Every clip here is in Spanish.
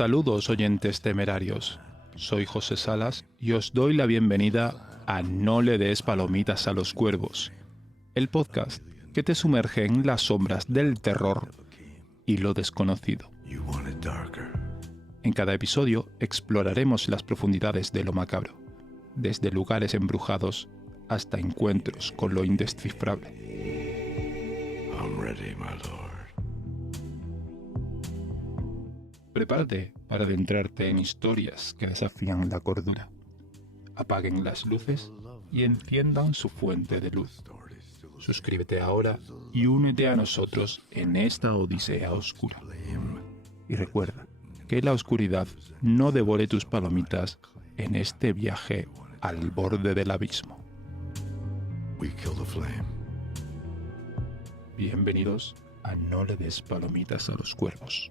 Saludos oyentes temerarios, soy José Salas y os doy la bienvenida a No le des palomitas a los cuervos, el podcast que te sumerge en las sombras del terror y lo desconocido. En cada episodio exploraremos las profundidades de lo macabro, desde lugares embrujados hasta encuentros con lo indescifrable. I'm ready, my lord. Prepárate para adentrarte en historias que desafían la cordura. Apaguen las luces y enciendan su fuente de luz. Suscríbete ahora y únete a nosotros en esta odisea oscura. Y recuerda que la oscuridad no devore tus palomitas en este viaje al borde del abismo. We kill the flame. Bienvenidos a No le des palomitas a los cuervos.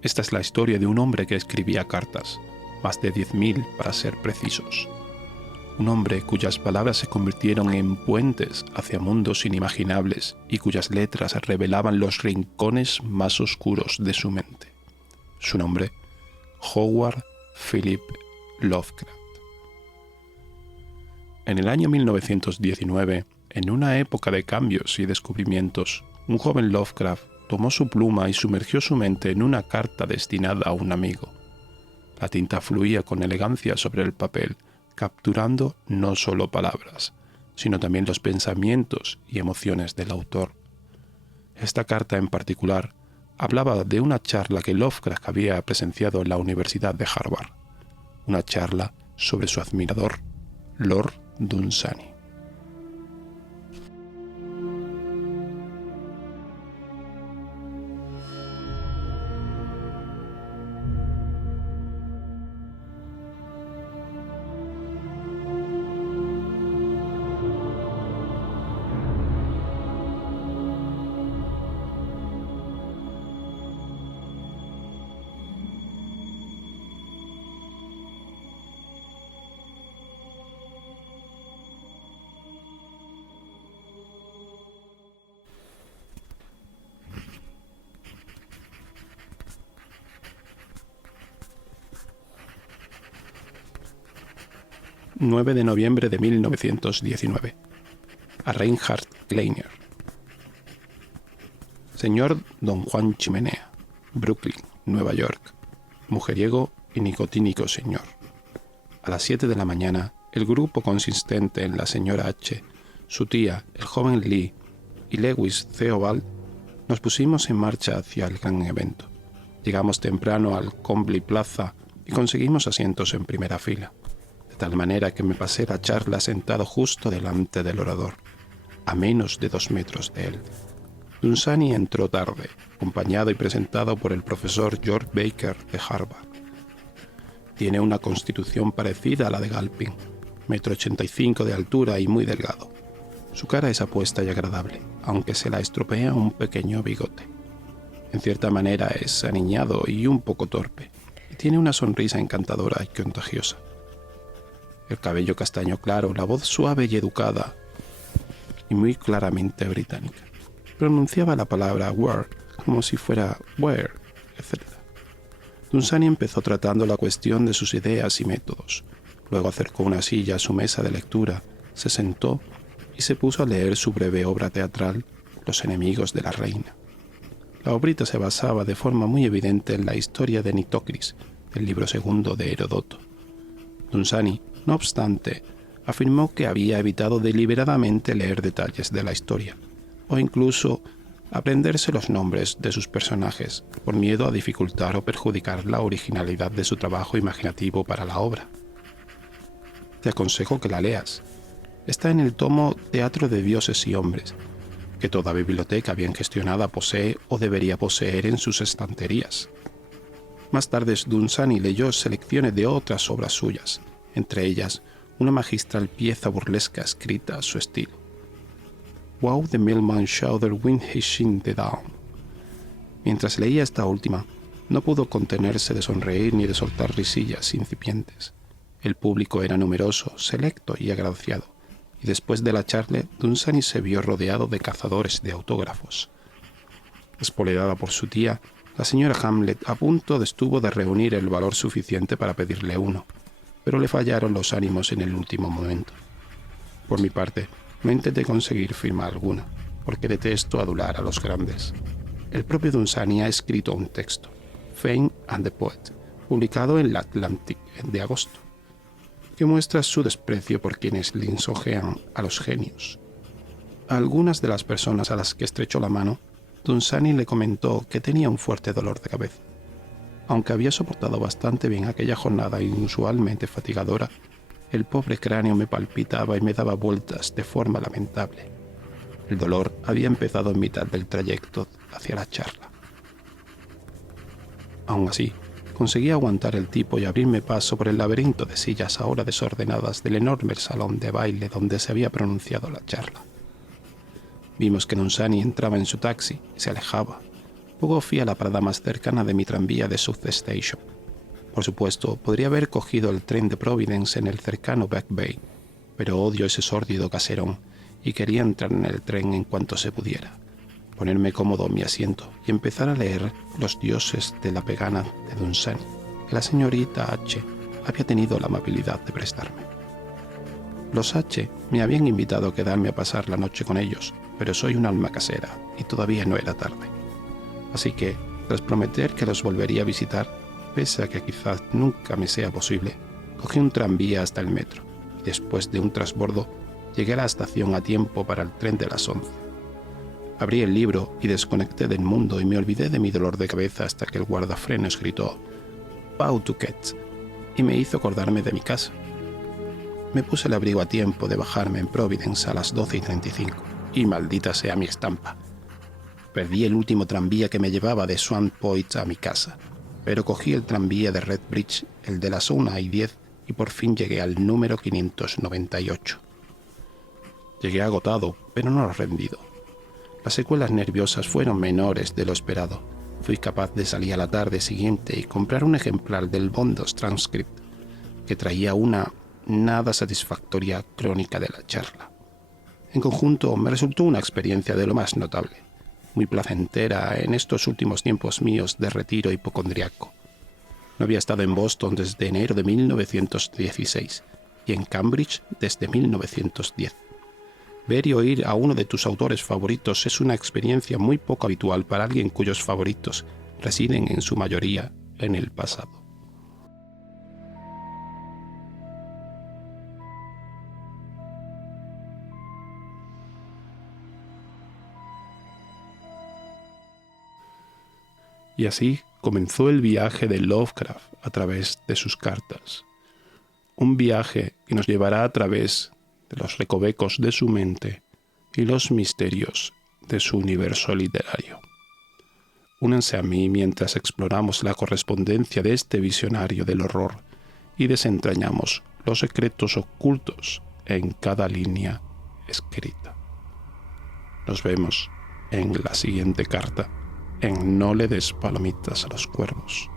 Esta es la historia de un hombre que escribía cartas, más de 10.000 para ser precisos. Un hombre cuyas palabras se convirtieron en puentes hacia mundos inimaginables y cuyas letras revelaban los rincones más oscuros de su mente. Su nombre, Howard Philip Lovecraft. En el año 1919, en una época de cambios y descubrimientos, un joven Lovecraft tomó su pluma y sumergió su mente en una carta destinada a un amigo. La tinta fluía con elegancia sobre el papel, capturando no solo palabras, sino también los pensamientos y emociones del autor. Esta carta en particular hablaba de una charla que Lovecraft había presenciado en la Universidad de Harvard, una charla sobre su admirador, Lord Dunsany. ...9 de noviembre de 1919... a Reinhard Kleiner. Señor Don Juan Chimenea, Brooklyn, Nueva York, mujeriego y nicotínico señor. A las 7 de la mañana, el grupo consistente en la señora H., su tía, el joven Lee y Lewis Theobald, nos pusimos en marcha hacia el gran evento. Llegamos temprano al Combly Plaza y conseguimos asientos en primera fila, de tal manera que me pasé la charla sentado justo delante del orador, a menos de 2 metros de él. Dunsany entró tarde, acompañado y presentado por el profesor George Baker de Harvard. Tiene una constitución parecida a la de Galpin, 1,85 m de altura y muy delgado. Su cara es apuesta y agradable, aunque se la estropea un pequeño bigote. En cierta manera es aniñado y un poco torpe, y tiene una sonrisa encantadora y contagiosa. El cabello castaño claro, la voz suave y educada, y muy claramente británica. Pronunciaba la palabra word como si fuera where, etc. Dunsany empezó tratando la cuestión de sus ideas y métodos. Luego acercó una silla a su mesa de lectura, se sentó y se puso a leer su breve obra teatral, Los enemigos de la reina. La obrita se basaba de forma muy evidente en la historia de Nitocris, del libro segundo de Heródoto. Dunsany, no obstante, afirmó que había evitado deliberadamente leer detalles de la historia, o incluso aprenderse los nombres de sus personajes, por miedo a dificultar o perjudicar la originalidad de su trabajo imaginativo para la obra. Te aconsejo que la leas. Está en el tomo Teatro de Dioses y Hombres, que toda biblioteca bien gestionada posee o debería poseer en sus estanterías. Más tarde, Dunsany leyó selecciones de otras obras suyas, entre ellas una magistral pieza burlesca escrita a su estilo. Wow, the millman shouted when he shin the down. Mientras leía esta última, no pudo contenerse de sonreír ni de soltar risillas incipientes. El público era numeroso, selecto y agraciado, y después de la charla, Dunsany se vio rodeado de cazadores de autógrafos. Espoleada por su tía, la señora Hamlet a punto estuvo de reunir el valor suficiente para pedirle uno, pero le fallaron los ánimos en el último momento. Por mi parte, no intenté conseguir firma alguna, porque detesto adular a los grandes. El propio Dunsany ha escrito un texto, Fame and the Poet, publicado en la Atlantic de agosto, que muestra su desprecio por quienes lisonjean a los genios. A algunas de las personas a las que estrechó la mano, Dunsany le comentó que tenía un fuerte dolor de cabeza. Aunque había soportado bastante bien aquella jornada inusualmente fatigadora, el pobre cráneo me palpitaba y me daba vueltas de forma lamentable. El dolor había empezado en mitad del trayecto hacia la charla. Aún así, conseguí aguantar el tipo y abrirme paso por el laberinto de sillas ahora desordenadas del enorme salón de baile donde se había pronunciado la charla. Vimos que Dunsany entraba en su taxi y se alejaba. Luego fui a la parada más cercana de mi tranvía de South Station. Por supuesto, podría haber cogido el tren de Providence en el cercano Back Bay, pero odio ese sórdido caserón y quería entrar en el tren en cuanto se pudiera, ponerme cómodo en mi asiento y empezar a leer Los dioses de la vegana de Dunsany, que la señorita H. había tenido la amabilidad de prestarme. Los H. me habían invitado a quedarme a pasar la noche con ellos, pero soy un alma casera y todavía no era tarde. Así que, tras prometer que los volvería a visitar, pese a que quizás nunca me sea posible, cogí un tranvía hasta el metro y después de un transbordo llegué a la estación a tiempo para el tren de las 11. Abrí el libro y desconecté del mundo y me olvidé de mi dolor de cabeza hasta que el guardafrenos gritó «Bow to Cats» y me hizo acordarme de mi casa. Me puse el abrigo a tiempo de bajarme en Providence a las 12:35 y maldita sea mi estampa. Perdí el último tranvía que me llevaba de Swan Point a mi casa, pero cogí el tranvía de Red Bridge, el de las 1:10, y por fin llegué al número 598. Llegué agotado, pero no rendido. Las secuelas nerviosas fueron menores de lo esperado. Fui capaz de salir a la tarde siguiente y comprar un ejemplar del Bondos Transcript, que traía una nada satisfactoria crónica de la charla. En conjunto, me resultó una experiencia de lo más notable, muy placentera en estos últimos tiempos míos de retiro hipocondriaco. No había estado en Boston desde enero de 1916 y en Cambridge desde 1910. Ver y oír a uno de tus autores favoritos es una experiencia muy poco habitual para alguien cuyos favoritos residen en su mayoría en el pasado. Y así comenzó el viaje de Lovecraft a través de sus cartas. Un viaje que nos llevará a través de los recovecos de su mente y los misterios de su universo literario. Únanse a mí mientras exploramos la correspondencia de este visionario del horror y desentrañamos los secretos ocultos en cada línea escrita. Nos vemos en la siguiente carta en No le des palomitas a los cuervos.